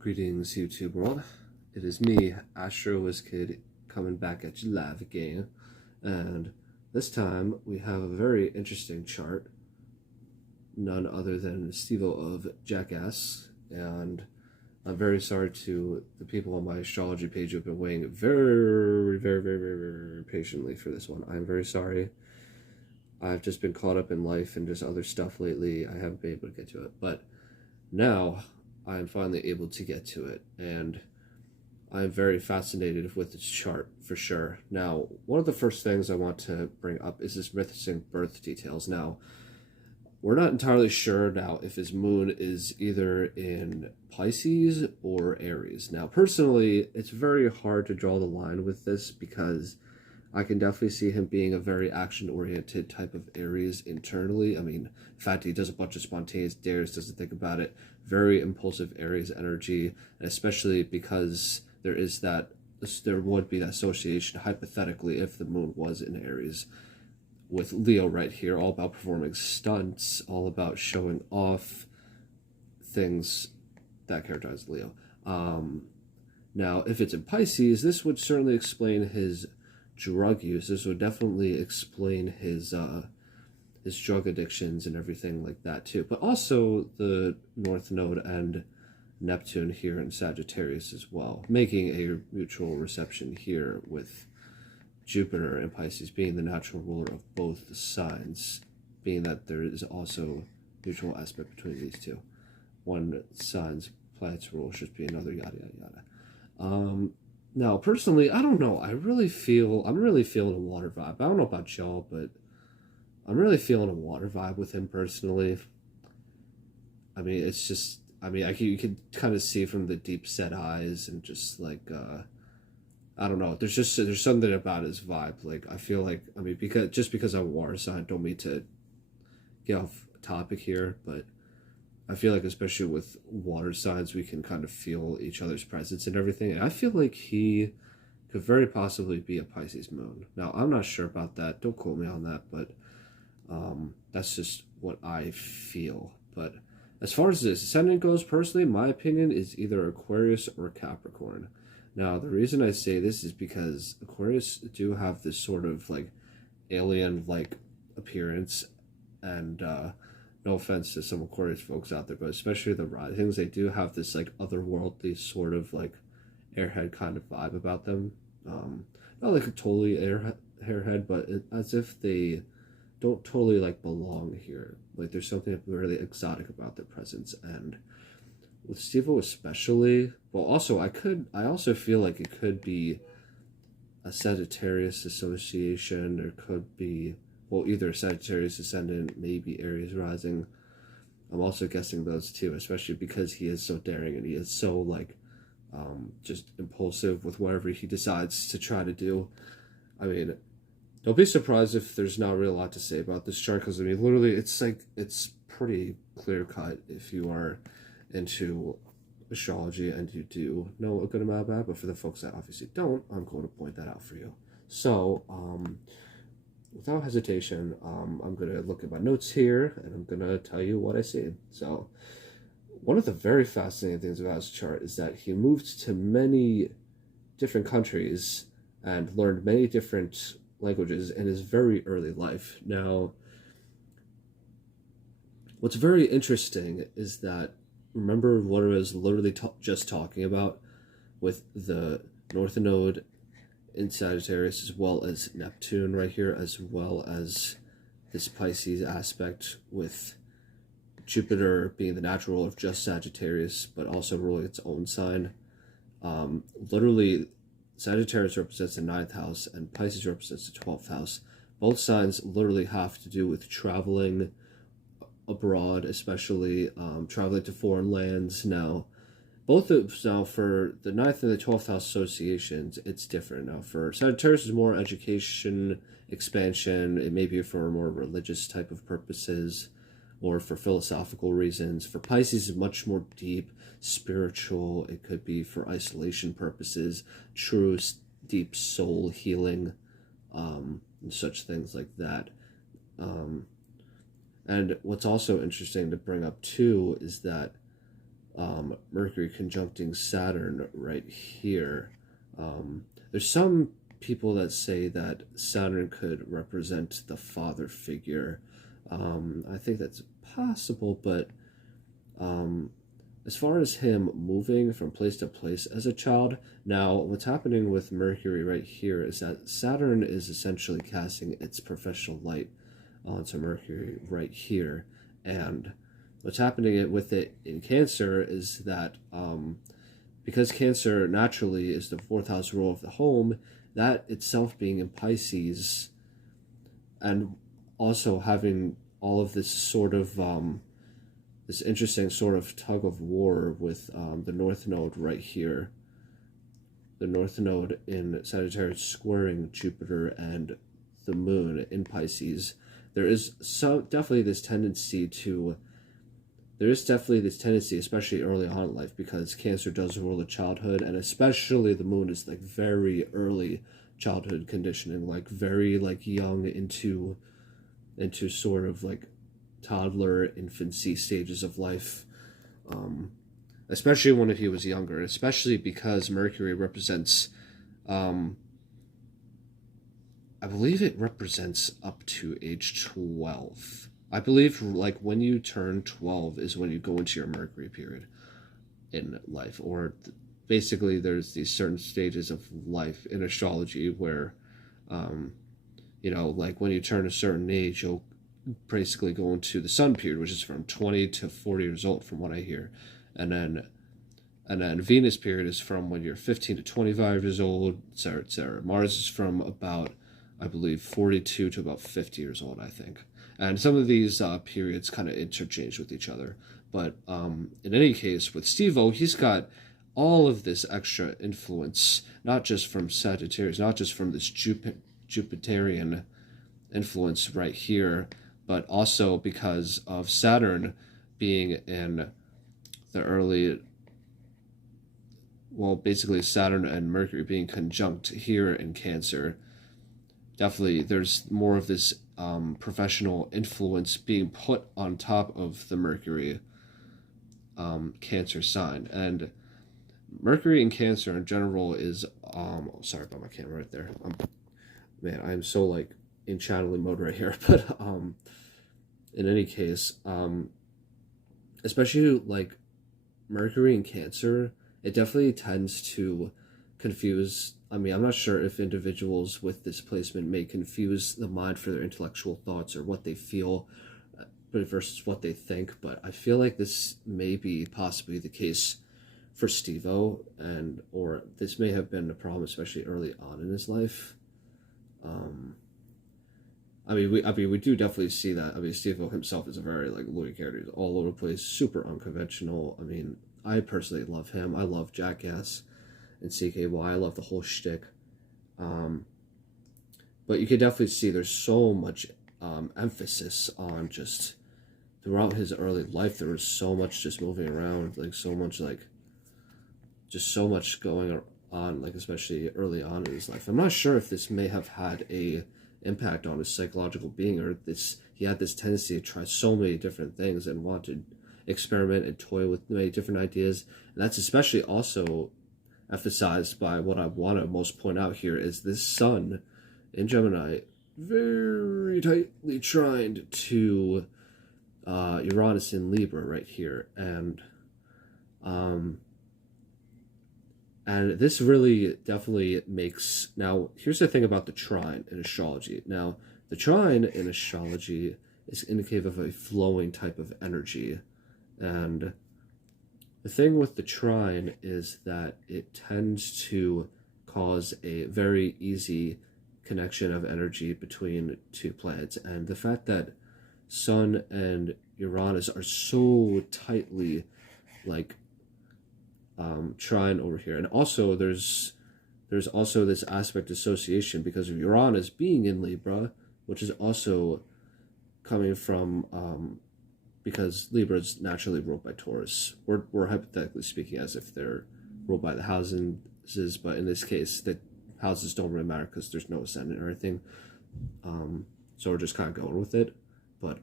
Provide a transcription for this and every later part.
Greetings, YouTube world. It is me, Wiz-Kid, coming back at you live again. And this time we have a very interesting chart. None other than Steve-O of Jackass. And I'm very sorry to the people on my astrology page who have been waiting very patiently for this one. I'm very sorry. I've just been caught up in life and just other stuff lately. I haven't been able to get to it. But now I'm finally able to get to it, and I'm very fascinated with this chart for sure. Now, one of the first things I want to bring up is his missing birth details. Now, we're not entirely sure now if his moon is either in Pisces or Aries. Now, personally, it's very hard to draw the line with this because I can definitely see him being a very action-oriented type of Aries internally. I mean, in fact, he does a bunch of spontaneous dares, doesn't think about it. Very impulsive Aries energy, and especially because there would be that association, hypothetically, if the moon was in Aries, with Leo right here, all about performing stunts, all about showing off things that characterize Leo. Now, if it's in Pisces, this would certainly explain his drug use. This would definitely explain his drug addictions and everything like that too. But also the North Node and Neptune here in Sagittarius as well, making a mutual reception here with Jupiter and Pisces being the natural ruler of both the signs, being that there is also mutual aspect between these two. One sign's planet's rule should be another, yada yada yada. Now, personally, I don't know. I'm really feeling a water vibe. I don't know about y'all, but I'm really feeling a water vibe with him personally. I mean, it's just, you can kind of see from the deep set eyes and just like, I don't know. There's something about his vibe. Like, I feel like, because I'm a water sign, don't mean to get off topic here, but I feel like especially with water signs, we can kind of feel each other's presence and everything. And I feel like he could very possibly be a Pisces moon. Now, I'm not sure about that. Don't quote me on that, but that's just what I feel. But as far as the ascendant goes, personally, my opinion is either Aquarius or Capricorn. Now, the reason I say this is because Aquarius do have this sort of like alien-like appearance, and no offense to some Aquarius folks out there, but especially the risings, they do have this like otherworldly sort of like airhead kind of vibe about them. Not like a totally airhead, but as if they don't totally like belong here. Like there's something really exotic about their presence, and with Steve-O especially, well, also I also feel like it could be a Sagittarius association. There could be, well, either Sagittarius ascendant, maybe Aries rising. I'm also guessing those two, especially because he is so daring and he is so like just impulsive with whatever he decides to try to do. I mean, don't be surprised if there's not really a lot to say about this chart, because I mean, literally, it's pretty clear cut if you are into astrology and you do know a good amount about it. But for the folks that obviously don't, I'm going to point that out for you. So, without hesitation, I'm going to look at my notes here, and I'm going to tell you what I see. So, one of the very fascinating things about his chart is that he moved to many different countries and learned many different languages in his very early life. Now, what's very interesting is that, remember what I was literally just talking about with the North Node in Sagittarius, as well as Neptune right here, as well as this Pisces aspect with Jupiter being the natural ruler of just Sagittarius, but also ruling its own sign. Literally, Sagittarius represents the 9th house and Pisces represents the 12th house. Both signs literally have to do with traveling abroad, especially traveling to foreign lands. Now, for the 9th and the 12th house associations, it's different. Now, for Sagittarius, is more education, expansion. It may be for more religious type of purposes or for philosophical reasons. For Pisces, it's much more deep, spiritual. It could be for isolation purposes, true, deep soul healing, and such things like that. And what's also interesting to bring up too is that Mercury conjuncting Saturn right here. There's some people that say that Saturn could represent the father figure. I think that's possible, but as far as him moving from place to place as a child, now what's happening with Mercury right here is that Saturn is essentially casting its professional light onto Mercury right here, and what's happening with it in Cancer is that because Cancer naturally is the fourth house rule of the home, that itself being in Pisces, and also having all of this sort of this interesting sort of tug of war with the North Node right here. The North Node in Sagittarius squaring Jupiter and the Moon in Pisces. There is definitely this tendency, especially early on in life, because Cancer does rule the childhood, and especially the Moon is like very early childhood conditioning, like very like young into sort of like toddler infancy stages of life, especially when he was younger, especially because Mercury represents I believe it represents up to age 12. I believe like when you turn 12 is when you go into your Mercury period in life, or basically there's these certain stages of life in astrology where like when you turn a certain age, you'll basically go into the sun period, which is from 20 to 40 years old from what I hear, and then Venus period is from when you're 15 to 25 years old, etc. Mars is from about, I believe, 42 to about 50 years old, I think. And some of these periods kind of interchange with each other. But in any case, with Steve-O, he's got all of this extra influence, not just from Sagittarius, not just from this Jupiterian influence right here, but also because of Saturn being in the early, well, basically Saturn and Mercury being conjunct here in Cancer. Definitely there's more of this professional influence being put on top of the Mercury Cancer sign. And Mercury in Cancer in general is sorry about my camera right there. Man, I'm so like in channeling mode right here. But in any case, especially like Mercury in Cancer, it definitely tends to confuse. I mean, I'm not sure if individuals with this placement may confuse the mind for their intellectual thoughts or what they feel versus what they think, but I feel like this may be possibly the case for Steve-O, or this may have been a problem, especially early on in his life. We do definitely see that. I mean, Steve-O himself is a very like Louis character. He's all over the place, super unconventional. I mean, I personally love him. I love Jackass and CKY. I love the whole shtick. But you can definitely see there's so much emphasis on just throughout his early life. There was so much just moving around, like so much going on, like especially early on in his life. I'm not sure if this may have had a impact on his psychological being, or he had this tendency to try so many different things and want to experiment and toy with many different ideas. And that's especially also emphasized by what I want to most point out here is this sun in Gemini very tightly trined to Uranus in Libra right here, and this really definitely makes. Now here's the thing about the trine in astrology. Now the trine in astrology is indicative of a flowing type of energy, and the thing with the trine is that it tends to cause a very easy connection of energy between two planets, and the fact that Sun and Uranus are so tightly like trine over here, and also there's also this aspect association because of Uranus being in Libra, which is also coming from because Libra is naturally ruled by Taurus. We're hypothetically speaking as if they're ruled by the houses, but in this case, the houses don't really matter because there's no ascendant or anything. So we're just kind of going with it. But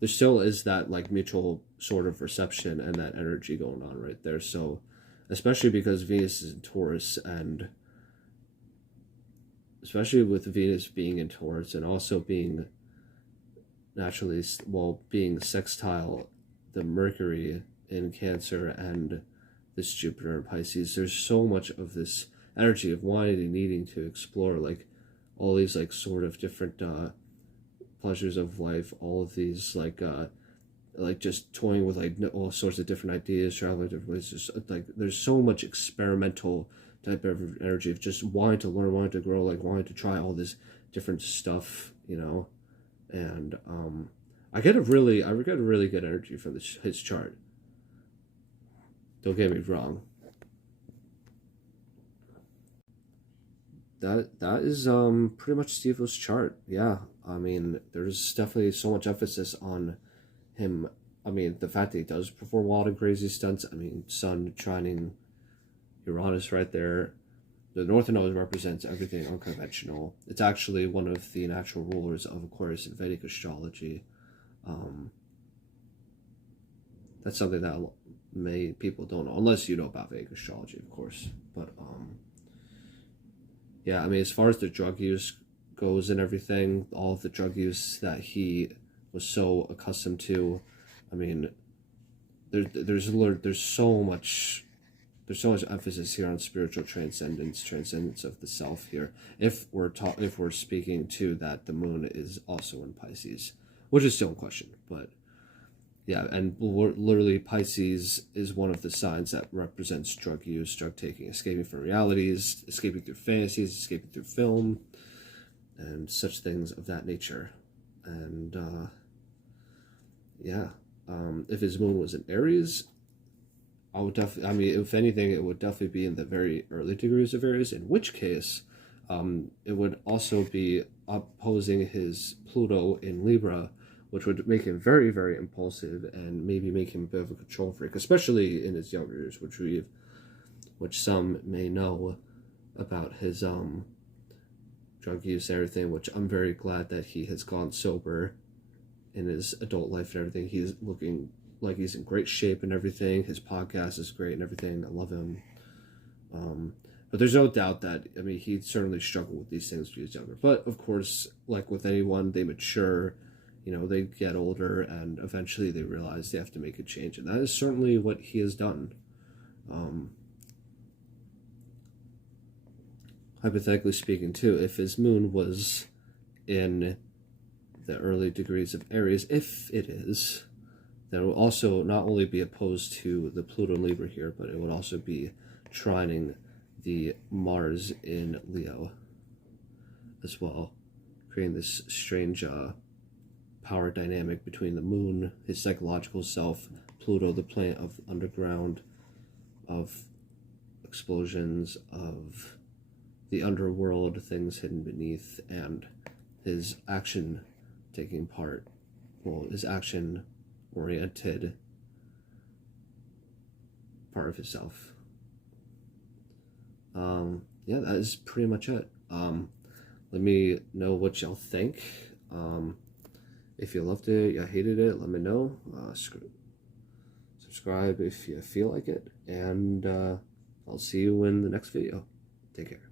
there still is that like mutual sort of reception and that energy going on right there. So especially because Venus is in Taurus, and especially with Venus being in Taurus and also being naturally, well, being sextile the Mercury in Cancer and this Jupiter in Pisces, there's so much of this energy of wanting and needing to explore like all these like sort of different pleasures of life, all of these like just toying with like all sorts of different ideas, traveling different places. Like there's so much experimental type of energy of just wanting to learn, wanting to grow, like wanting to try all this different stuff, you know. And I get a really good energy from his chart. Don't get me wrong. That is pretty much Steve-O's chart. Yeah, I mean, there's definitely so much emphasis on him. I mean, the fact that he does perform wild and crazy stunts. I mean, Sun trining Uranus right there. The Northern Node represents everything unconventional. It's actually one of the natural rulers of Aquarius in Vedic astrology. That's something that many people don't know, unless you know about Vedic astrology, of course. But yeah, I mean, as far as the drug use goes and everything, all of the drug use that he was so accustomed to, I mean, there's so much emphasis here on spiritual transcendence of the self here. If we're speaking to that, the moon is also in Pisces, which is still in question, but yeah, and literally Pisces is one of the signs that represents drug use, drug taking, escaping from realities, escaping through fantasies, escaping through film, and such things of that nature. And yeah, if his moon was in Aries, I would definitely, I mean, if anything, it would definitely be in the very early degrees of Aries, in which case it would also be opposing his Pluto in Libra, which would make him very, very impulsive and maybe make him a bit of a control freak, especially in his younger years, which some may know about his drug use and everything, which I'm very glad that he has gone sober in his adult life and everything. He's looking like he's in great shape and everything. His podcast is great and everything. I love him. But there's no doubt that, I mean, he certainly struggled with these things when he was younger. But of course, like with anyone, they mature, you know, they get older, and eventually they realize they have to make a change. And that is certainly what he has done. Hypothetically speaking, too, if his moon was in the early degrees of Aries, if it is, then it will also not only be opposed to the Pluto in Libra here, but it would also be trining the Mars in Leo as well, creating this strange power dynamic between the moon, his psychological self, Pluto, the planet of underground, of explosions, of the underworld, things hidden beneath, and his action taking part, well, his action oriented part of himself. Yeah, that is pretty much it. Let me know what y'all think. If you loved it, you hated it, let me know. Subscribe if you feel like it, and I'll see you in the next video. Take care.